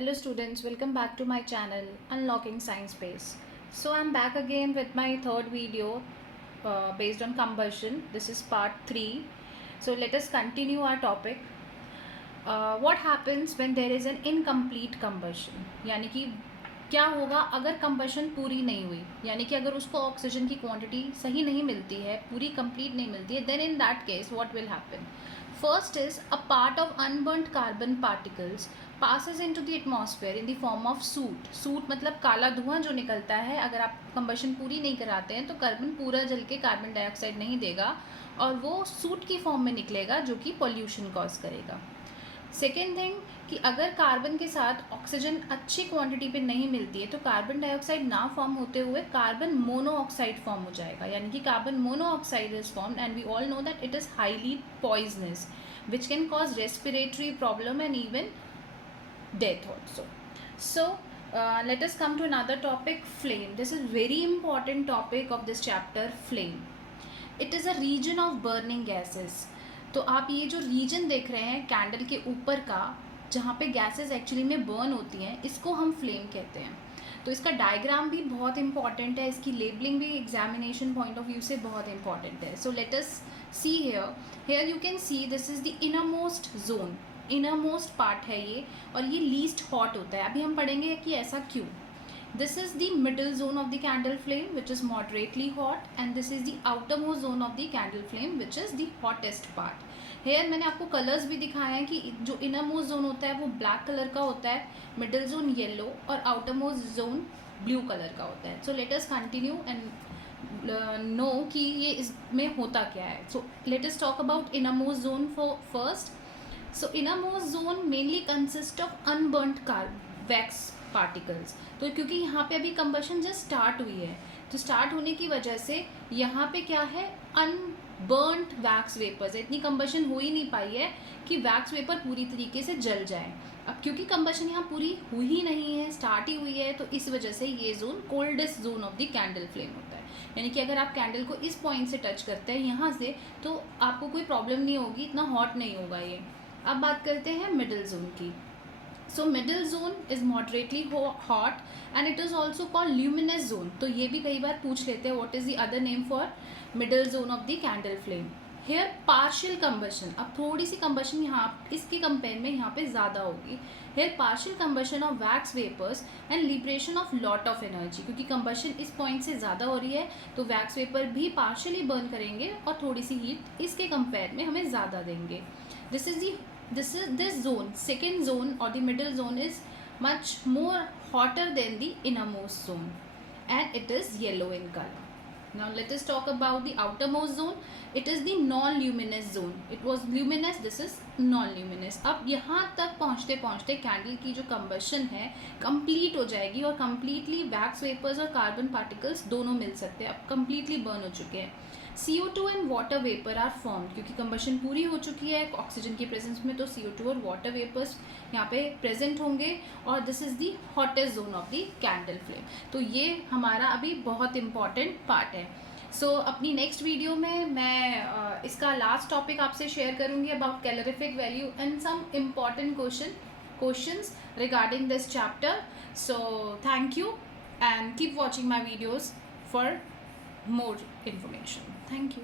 Hello students, welcome back to my channel Unlocking Science Base. So I'm back again with my third video based on combustion. This is part 3. So let us continue our topic. What happens when there is an incomplete combustion? यानी कि क्या होगा अगर combustion पूरी नहीं हुई, यानी कि अगर उसको ऑक्सीजन की क्वांटिटी सही नहीं मिलती है, पूरी कंप्लीट नहीं मिलती है, then in that case what will happen? First is a part of unburned carbon particles passes into the atmosphere in the form of soot. Soot मतलब काला धुआं जो निकलता है. अगर आप कंबशन पूरी नहीं कराते हैं तो कार्बन पूरा जल के कार्बन डाइऑक्साइड नहीं देगा और वो सूट की फॉर्म में निकलेगा जो कि पॉल्यूशन कॉज करेगा. सेकेंड थिंग कि अगर कार्बन के साथ ऑक्सीजन अच्छी क्वांटिटी पे नहीं मिलती है तो कार्बन डाइऑक्साइड ना फॉर्म होते हुए कार्बन मोनोऑक्साइड फॉर्म हो जाएगा, यानी कि carbon monoxide is formed and we all know that it is highly poisonous which can cause respiratory problem and even death also. So let us come to another topic, flame. This is very important topic of this chapter, flame. It is a region of burning gases. तो आप ये जो reason देख रहे हैं candle के ऊपर का जहाँ पे गैसेस एक्चुअली में बर्न होती हैं, इसको हम फ्लेम कहते हैं. तो इसका डायग्राम भी बहुत इंपॉर्टेंट है, इसकी लेबलिंग भी एग्जामिनेशन पॉइंट ऑफ व्यू से बहुत इंपॉर्टेंट है. So let us see here you can see this is the innermost zone. Innermost part है ये और ये लीस्ट हॉट होता है. अभी हम पढ़ेंगे कि ऐसा क्यों. This is the middle zone of the candle flame which is moderately hot and this is the outermost zone of the candle flame which is the hottest part. Here मैंने आपको कलर्स भी दिखाए हैं कि जो inner most zone होता है वो ब्लैक कलर का होता है, मिडल जोन येलो और outermost zone blue colour का होता है. So let us continue and know कि ये इसमें होता क्या है. So let us talk about innermost zone first. So innermost zone mainly consists of unburnt wax particles. तो क्योंकि यहाँ पे अभी कंबशन जस्ट स्टार्ट हुई है तो स्टार्ट होने की वजह से यहाँ पे क्या है, अनबर्न्ट वैक्स वेपर्स. इतनी कंबशन हो ही नहीं पाई है कि वैक्स वेपर पूरी तरीके से जल जाए. अब क्योंकि कंबशन यहाँ पूरी हुई ही नहीं है, स्टार्ट ही हुई है, तो इस वजह से ये zone coldest zone of the candle flame होता है. यानी कि अगर आप कैंडल को इस पॉइंट से टच करते हैं यहाँ से तो आपको कोई प्रॉब्लम नहीं होगी, इतना हॉट नहीं होगा ये. अब बात करते हैं मिडिल जोन की. So middle zone is moderately hot and it is also called luminous zone. तो ये भी कई बार पूछ लेते हैं what is the other name for middle zone of the candle flame. Here partial combustion. अब थोड़ी सी कंबशन यहाँ इसके कंपेयर में यहाँ पे ज़्यादा होगी. Here partial combustion of wax vapours and liberation of lot of energy. क्योंकि कंबशन इस पॉइंट से ज़्यादा हो रही है तो वैक्स वेपर भी पार्शियली बर्न करेंगे और थोड़ी सी हीट इसके कंपेयर में हमें ज़्यादा देंगे. This zone, second zone or the middle zone is much more hotter than the innermost zone and it is yellow in color. Now let us talk about the outermost zone. It is the non-luminous zone. It was luminous, this is non-luminous. अब यहाँ तक पहुँचते पहुँचते candle की जो combustion है complete हो जाएगी और कम्प्लीटली वैक्स वेपर्स और कार्बन पार्टिकल्स दोनों मिल सकते हैं. अब कम्प्लीटली बर्न हो चुके हैं. CO2 and water vapour are form. क्योंकि कंबशन पूरी हो चुकी है ऑक्सीजन की प्रेजेंस में तो CO2 और वाटर वेपर्स यहाँ पे प्रेजेंट होंगे और this is the hottest zone of the candle flame. तो ये हमारा अभी बहुत इंपॉर्टेंट पार्ट है. सो अपनी नेक्स्ट वीडियो में मैं इसका लास्ट टॉपिक आपसे शेयर करूँगी about calorific value and some important questions regarding this chapter. So thank you and keep watching my videos for more information. Thank you.